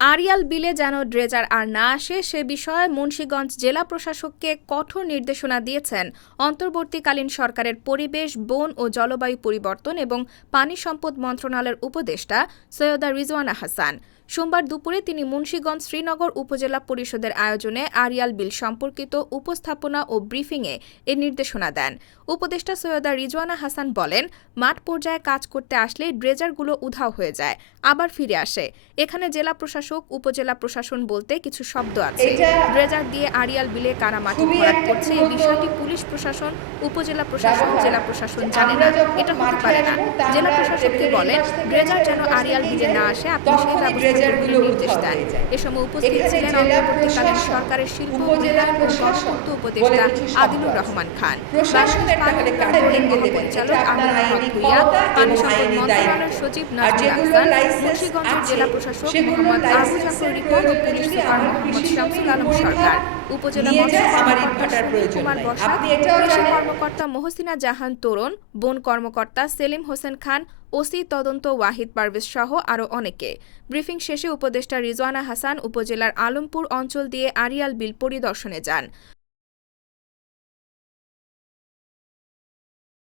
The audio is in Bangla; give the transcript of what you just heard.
আরিয়াল বিলে যেন ড্রেজার আর না আসে, সে বিষয়ে মুন্সীগঞ্জ জেলা প্রশাসককে কঠোর নির্দেশনা দিয়েছেন। অন্তর্বর্তীকালীন সরকারের পরিবেশ, বন ও জলবায়ু পরিবর্তন এবং পানি সম্পদ মন্ত্রণালয়ের উপদেষ্টা সৈয়দা রিজওয়ানা হাসান। সোমবার দুপুরে তিনি মুন্সীগঞ্জ শ্রীনগর উপজেলা পরিষদের আয়োজনে আরিয়াল বিল সম্পর্কিত উপস্থাপনা ও ব্রিফিংয়ে এ নির্দেশনা দেন। উপদেষ্টা সৈয়দা রিজওয়ানা হাসান বলেন মাঠ পর্যায়ে কাজ করতে আসলে ড্রেজারগুলো উধাও হয়ে যায় আবার ফিরে আসে। এখানে জেলা প্রশাসক উপজেলা প্রশাসন বলতে কিছু শব্দ আছে। ড্রেজার দিয়ে আরিয়াল বিলে কারা মাটি ভরাট করছে এই বিষয়টি পুলিশ প্রশাসন উপজেলা প্রশাসন জেলা প্রশাসন জানে না। এটা হতে পারে না। জেলা প্রশাসককে বলেন ড্রেজার যেন আরিয়াল বিলে না আসে আপনি সেই ব্যবস্থা যায়। এ সময় উপস্থিত ছিলেন অন্তর্বর্তীকালীন সরকারের শিল্প উন্নয়ন ও প্রশাসন গণপূর্ত উপদেষ্টা আদিলুর রহমান খান প্রশাসনের তাহলে ভেঙে দেবেন? ভূঁইয়া, পানি সম্পদ মন্ত্রণালয়ের সচিব নাজমুল হাসান জেলা প্রশাসক মোহাম্মদ আবু জাফর রিপন ও পুলিশ সুপার মোহাম্মদ শামসুল আলম সরকার উপজেলা। কর্মকর্তা মহসিনা জাহান তোরণ বন কর্মকর্তা সেলিম হোসেন খান ওসি তদন্ত ওয়াহিদ পারভেজ সহ আরও অনেকে। ব্রিফিং শেষে উপদেষ্টা রিজওয়ানা হাসান উপজেলার আলমপুর অঞ্চল দিয়ে আরিয়াল বিল পরিদর্শনে যান।